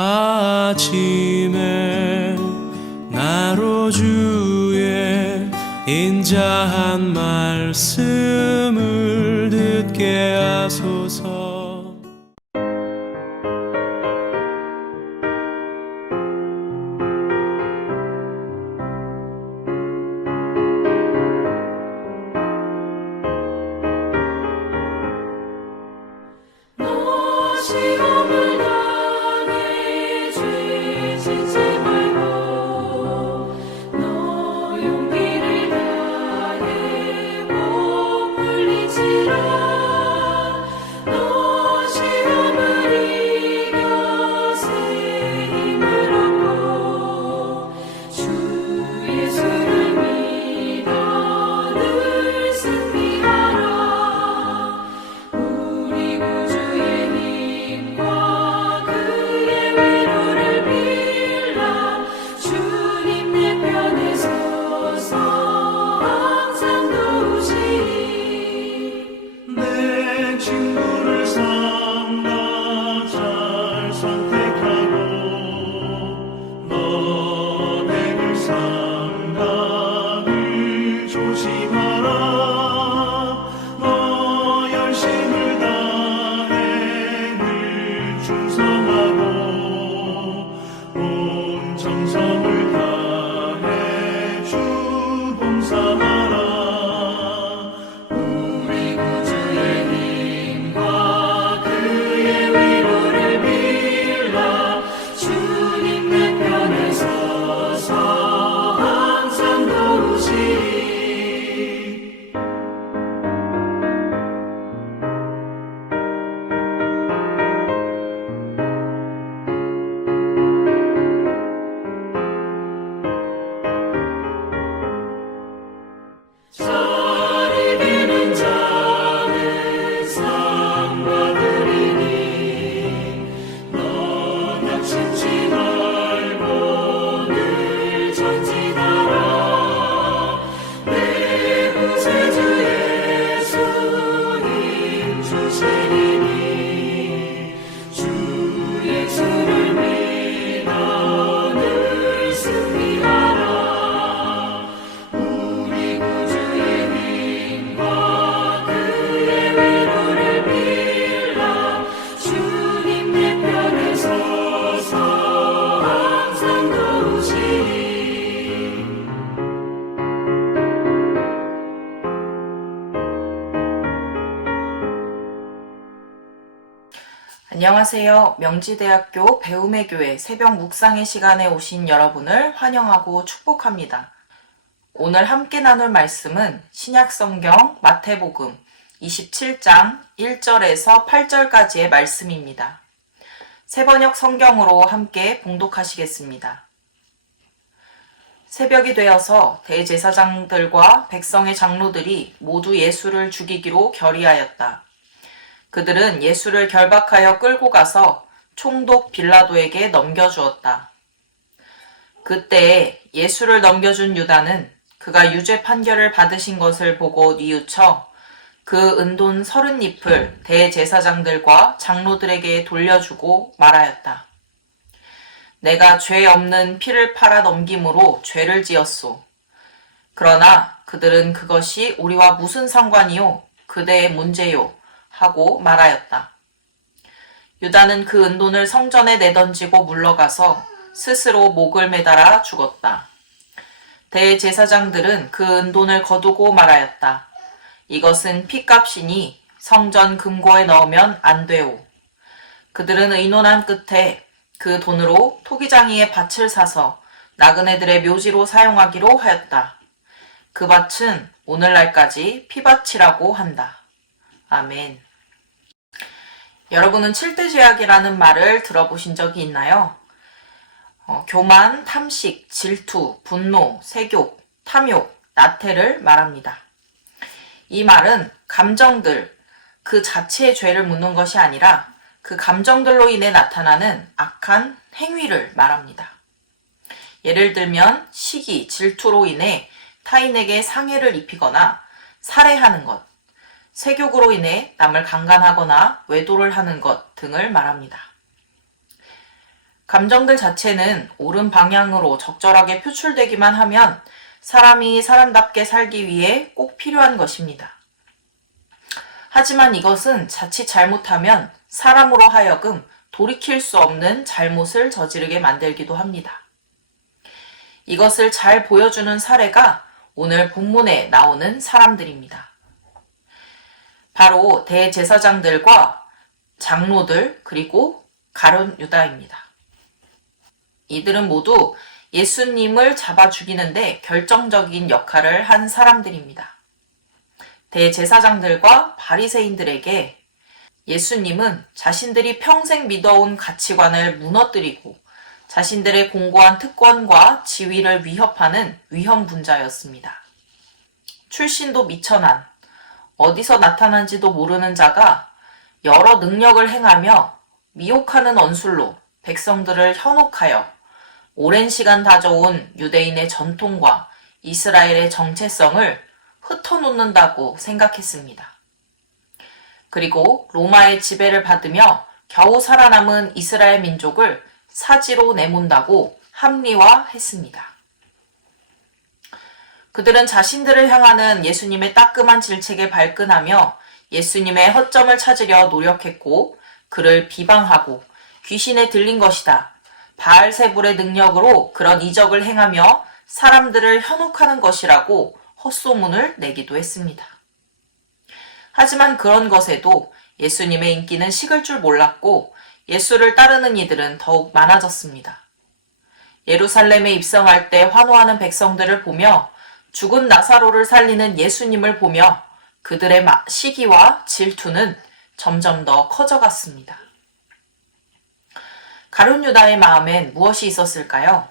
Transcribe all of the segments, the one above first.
아침에 나로 주의 인자한 말씀을 듣게 하소서. 안녕하세요. 명지대학교 배움의 교회 새벽 묵상의 시간에 오신 여러분을 환영하고 축복합니다. 오늘 함께 나눌 말씀은 신약성경 마태복음 27장 1절에서 8절까지의 말씀입니다. 새번역 성경으로 함께 봉독하시겠습니다. 새벽이 되어서 대제사장들과 백성의 장로들이 모두 예수를 죽이기로 결의하였다. 그들은 예수를 결박하여 끌고 가서 총독 빌라도에게 넘겨주었다. 그때 예수를 넘겨준 유다는 그가 유죄 판결을 받으신 것을 보고 뉘우쳐 그 은돈 30잎을 대제사장들과 장로들에게 돌려주고 말하였다. 내가 죄 없는 피를 팔아 넘김으로 죄를 지었소. 그러나 그들은 그것이 우리와 무슨 상관이요? 그대의 문제요. 하고 말하였다. 유다는 그 은돈을 성전에 내던지고 물러가서 스스로 목을 매달아 죽었다. 대제사장들은 그 은돈을 거두고 말하였다. 이것은 피값이니 성전 금고에 넣으면 안 되오. 그들은 의논한 끝에 그 돈으로 토기장이의 밭을 사서 나그네들의 묘지로 사용하기로 하였다. 그 밭은 오늘날까지 피밭이라고 한다. 아멘. 여러분은 7대 죄악이라는 말을 들어보신 적이 있나요? 교만, 탐식, 질투, 분노, 세욕, 탐욕, 나태를 말합니다. 이 말은 감정들, 그 자체의 죄를 묻는 것이 아니라 그 감정들로 인해 나타나는 악한 행위를 말합니다. 예를 들면 시기, 질투로 인해 타인에게 상해를 입히거나 살해하는 것, 세욕으로 인해 남을 강간하거나 외도를 하는 것 등을 말합니다. 감정들 자체는 옳은 방향으로 적절하게 표출되기만 하면 사람이 사람답게 살기 위해 꼭 필요한 것입니다. 하지만 이것은 자칫 잘못하면 사람으로 하여금 돌이킬 수 없는 잘못을 저지르게 만들기도 합니다. 이것을 잘 보여주는 사례가 오늘 본문에 나오는 사람들입니다. 바로 대제사장들과 장로들 그리고 가룟 유다입니다. 이들은 모두 예수님을 잡아 죽이는데 결정적인 역할을 한 사람들입니다. 대제사장들과 바리새인들에게 예수님은 자신들이 평생 믿어온 가치관을 무너뜨리고 자신들의 공고한 특권과 지위를 위협하는 위험분자였습니다. 출신도 미천한, 어디서 나타난지도 모르는 자가 여러 능력을 행하며 미혹하는 언술로 백성들을 현혹하여 오랜 시간 다져온 유대인의 전통과 이스라엘의 정체성을 흩어놓는다고 생각했습니다. 그리고 로마의 지배를 받으며 겨우 살아남은 이스라엘 민족을 사지로 내몬다고 합리화했습니다. 그들은 자신들을 향하는 예수님의 따끔한 질책에 발끈하며 예수님의 허점을 찾으려 노력했고 그를 비방하고 귀신에 들린 것이다. 바알세불의 능력으로 그런 이적을 행하며 사람들을 현혹하는 것이라고 헛소문을 내기도 했습니다. 하지만 그런 것에도 예수님의 인기는 식을 줄 몰랐고 예수를 따르는 이들은 더욱 많아졌습니다. 예루살렘에 입성할 때 환호하는 백성들을 보며 죽은 나사로를 살리는 예수님을 보며 그들의 시기와 질투는 점점 더 커져갔습니다. 가룟 유다의 마음엔 무엇이 있었을까요?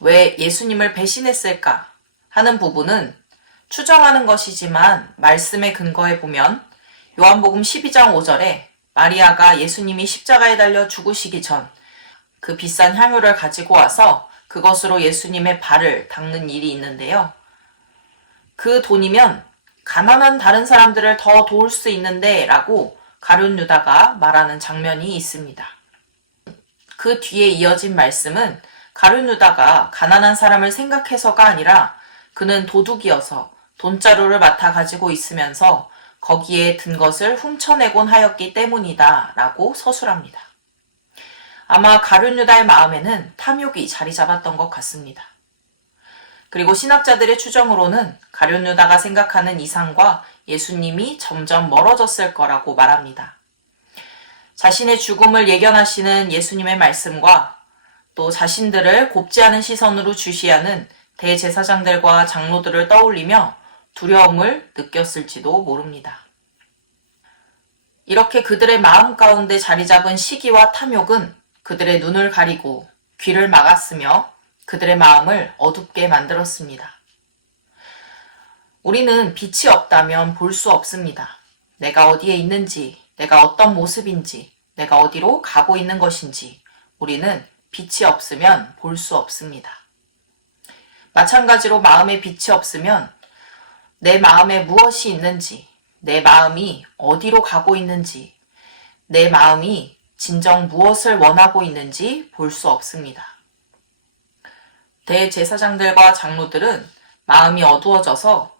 왜 예수님을 배신했을까 하는 부분은 추정하는 것이지만 말씀에 근거해 보면 요한복음 12장 5절에 마리아가 예수님이 십자가에 달려 죽으시기 전 그 비싼 향유를 가지고 와서 그것으로 예수님의 발을 닦는 일이 있는데요. 그 돈이면 가난한 다른 사람들을 더 도울 수 있는데 라고 가룟 유다가 말하는 장면이 있습니다. 그 뒤에 이어진 말씀은 가룟 유다가 가난한 사람을 생각해서가 아니라 그는 도둑이어서 돈자루를 맡아 가지고 있으면서 거기에 든 것을 훔쳐내곤 하였기 때문이다 라고 서술합니다. 아마 가룟 유다의 마음에는 탐욕이 자리 잡았던 것 같습니다. 그리고 신학자들의 추정으로는 가룟 유다가 생각하는 이상과 예수님이 점점 멀어졌을 거라고 말합니다. 자신의 죽음을 예견하시는 예수님의 말씀과 또 자신들을 곱지 않은 시선으로 주시하는 대제사장들과 장로들을 떠올리며 두려움을 느꼈을지도 모릅니다. 이렇게 그들의 마음 가운데 자리 잡은 시기와 탐욕은 그들의 눈을 가리고 귀를 막았으며 그들의 마음을 어둡게 만들었습니다. 우리는 빛이 없다면 볼 수 없습니다. 내가 어디에 있는지, 내가 어떤 모습인지, 내가 어디로 가고 있는 것인지 우리는 빛이 없으면 볼 수 없습니다. 마찬가지로 마음에 빛이 없으면 내 마음에 무엇이 있는지, 내 마음이 어디로 가고 있는지, 내 마음이 진정 무엇을 원하고 있는지 볼 수 없습니다. 대제사장들과 장로들은 마음이 어두워져서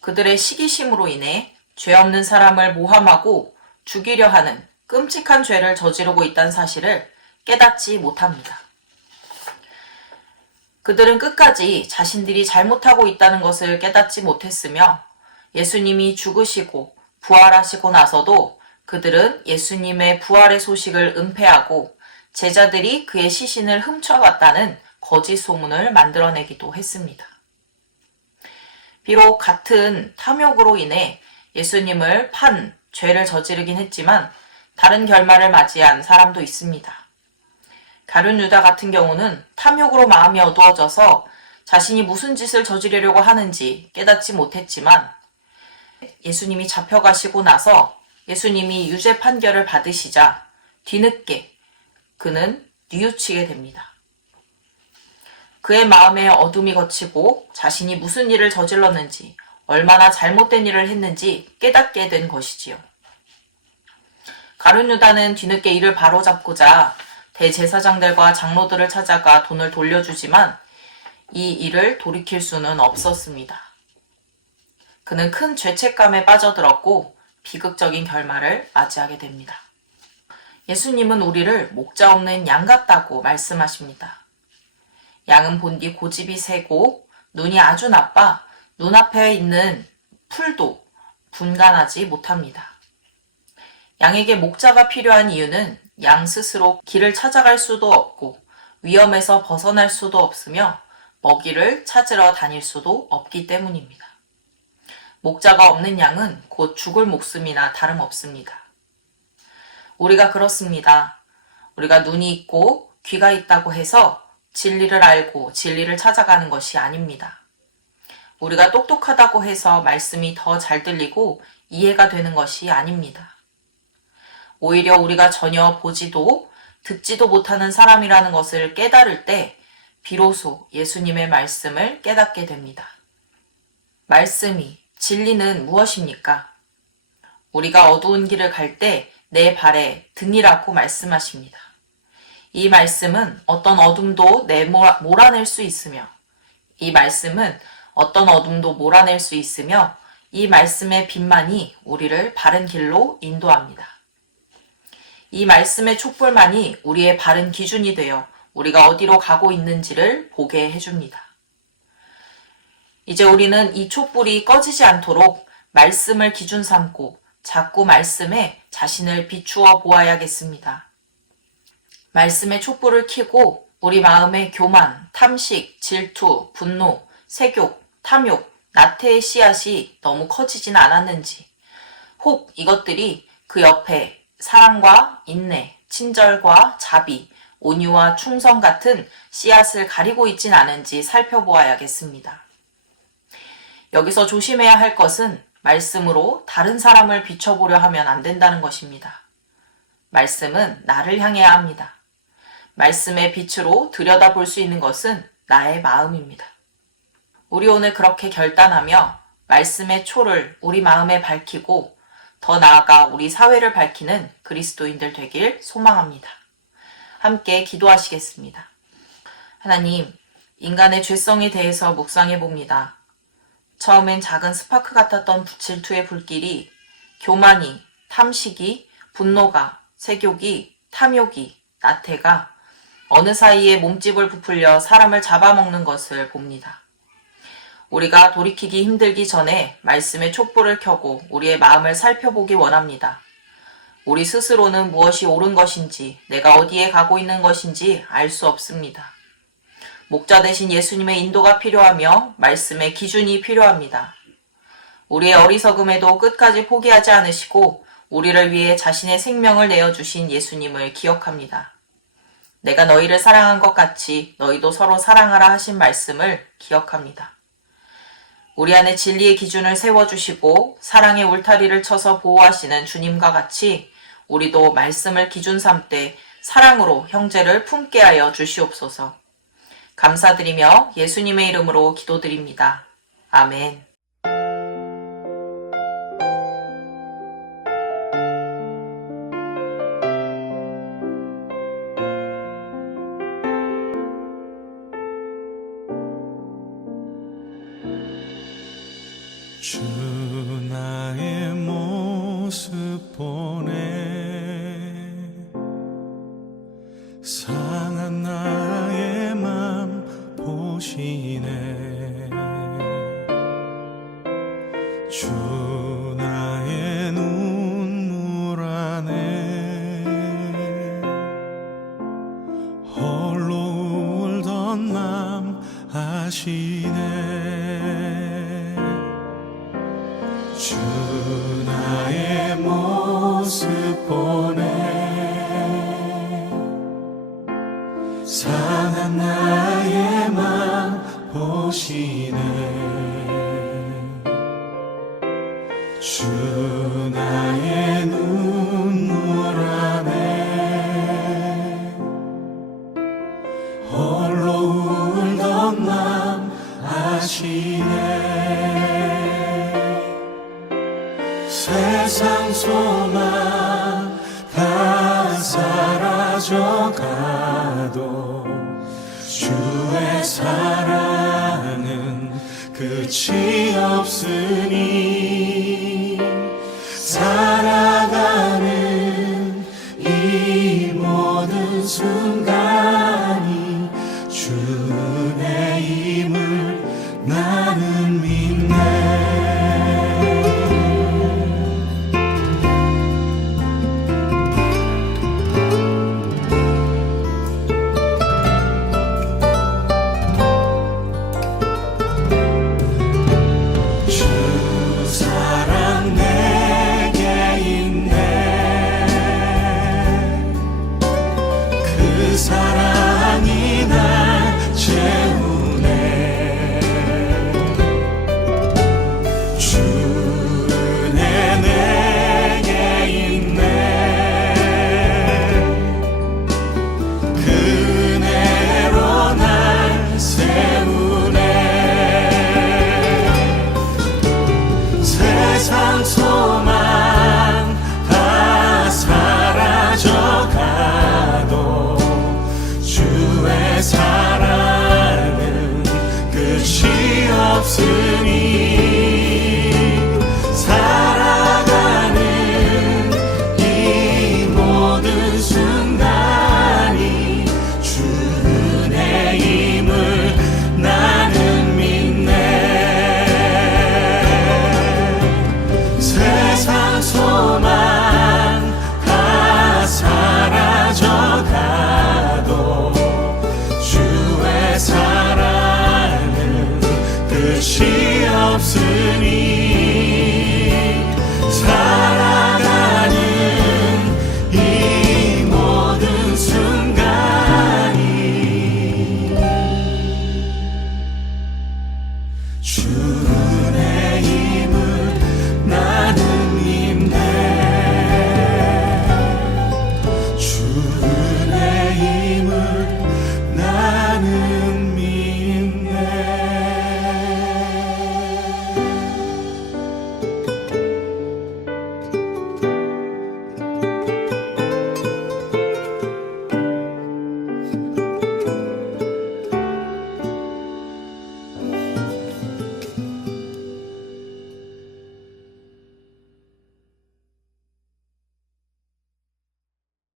그들의 시기심으로 인해 죄 없는 사람을 모함하고 죽이려 하는 끔찍한 죄를 저지르고 있다는 사실을 깨닫지 못합니다. 그들은 끝까지 자신들이 잘못하고 있다는 것을 깨닫지 못했으며 예수님이 죽으시고 부활하시고 나서도 그들은 예수님의 부활의 소식을 은폐하고 제자들이 그의 시신을 훔쳐갔다는 거짓 소문을 만들어내기도 했습니다. 비록 같은 탐욕으로 인해 예수님을 판 죄를 저지르긴 했지만 다른 결말을 맞이한 사람도 있습니다. 가룟 유다 같은 경우는 탐욕으로 마음이 어두워져서 자신이 무슨 짓을 저지르려고 하는지 깨닫지 못했지만 예수님이 잡혀가시고 나서 예수님이 유죄 판결을 받으시자 뒤늦게 그는 뉘우치게 됩니다. 그의 마음에 어둠이 걷히고 자신이 무슨 일을 저질렀는지 얼마나 잘못된 일을 했는지 깨닫게 된 것이지요. 가룟 유다는 뒤늦게 이를 바로잡고자 대제사장들과 장로들을 찾아가 돈을 돌려주지만 이 일을 돌이킬 수는 없었습니다. 그는 큰 죄책감에 빠져들었고 비극적인 결말을 맞이하게 됩니다. 예수님은 우리를 목자 없는 양 같다고 말씀하십니다. 양은 본디 고집이 세고 눈이 아주 나빠 눈앞에 있는 풀도 분간하지 못합니다. 양에게 목자가 필요한 이유는 양 스스로 길을 찾아갈 수도 없고 위험에서 벗어날 수도 없으며 먹이를 찾으러 다닐 수도 없기 때문입니다. 목자가 없는 양은 곧 죽을 목숨이나 다름없습니다. 우리가 그렇습니다. 우리가 눈이 있고 귀가 있다고 해서 진리를 알고 진리를 찾아가는 것이 아닙니다. 우리가 똑똑하다고 해서 말씀이 더 잘 들리고 이해가 되는 것이 아닙니다. 오히려 우리가 전혀 보지도 듣지도 못하는 사람이라는 것을 깨달을 때 비로소 예수님의 말씀을 깨닫게 됩니다. 말씀이, 진리는 무엇입니까? 우리가 어두운 길을 갈 때 내 발에 등이라고 말씀하십니다. 이 말씀은 어떤 어둠도 몰아낼 수 있으며 이 말씀은 어떤 어둠도 몰아낼 수 있으며 이 말씀의 빛만이 우리를 바른 길로 인도합니다. 이 말씀의 촛불만이 우리의 바른 기준이 되어 우리가 어디로 가고 있는지를 보게 해줍니다. 이제 우리는 이 촛불이 꺼지지 않도록 말씀을 기준 삼고 자꾸 말씀에 자신을 비추어 보아야겠습니다. 말씀의 촛불을 켜고 우리 마음의 교만, 탐식, 질투, 분노, 색욕, 탐욕, 나태의 씨앗이 너무 커지진 않았는지, 혹 이것들이 그 옆에 사랑과 인내, 친절과 자비, 온유와 충성 같은 씨앗을 가리고 있진 않은지 살펴보아야겠습니다. 여기서 조심해야 할 것은 말씀으로 다른 사람을 비춰보려 하면 안 된다는 것입니다. 말씀은 나를 향해야 합니다. 말씀의 빛으로 들여다볼 수 있는 것은 나의 마음입니다. 우리 오늘 그렇게 결단하며 말씀의 초를 우리 마음에 밝히고 더 나아가 우리 사회를 밝히는 그리스도인들 되길 소망합니다. 함께 기도하시겠습니다. 하나님, 인간의 죄성에 대해서 묵상해 봅니다. 처음엔 작은 스파크 같았던 질투의 불길이 교만이, 탐식이, 분노가, 색욕이, 탐욕이, 나태가 어느 사이에 몸집을 부풀려 사람을 잡아먹는 것을 봅니다. 우리가 돌이키기 힘들기 전에 말씀의 촛불을 켜고 우리의 마음을 살펴보기 원합니다. 우리 스스로는 무엇이 옳은 것인지, 내가 어디에 가고 있는 것인지 알 수 없습니다. 목자 대신 예수님의 인도가 필요하며 말씀의 기준이 필요합니다. 우리의 어리석음에도 끝까지 포기하지 않으시고 우리를 위해 자신의 생명을 내어주신 예수님을 기억합니다. 내가 너희를 사랑한 것 같이 너희도 서로 사랑하라 하신 말씀을 기억합니다. 우리 안에 진리의 기준을 세워주시고 사랑의 울타리를 쳐서 보호하시는 주님과 같이 우리도 말씀을 기준 삼되 사랑으로 형제를 품게 하여 주시옵소서. 감사드리며 예수님의 이름으로 기도드립니다. 아멘. 주 나의 모습 보네 상한 나의 맘 보시네 주 나의 눈물 안에 홀로 울던 맘 아시네 주 나의 모습 보네 상한 나의 맘 보시네 주 나의 눈물 안에 홀로 울던 맘 아시네 세상 소망 다 사라 빠져가도 주의 사랑은 끝이 없으니 살아가는 이 모든 순간이 주 은혜임을 나는 믿네. 사랑이 날 채워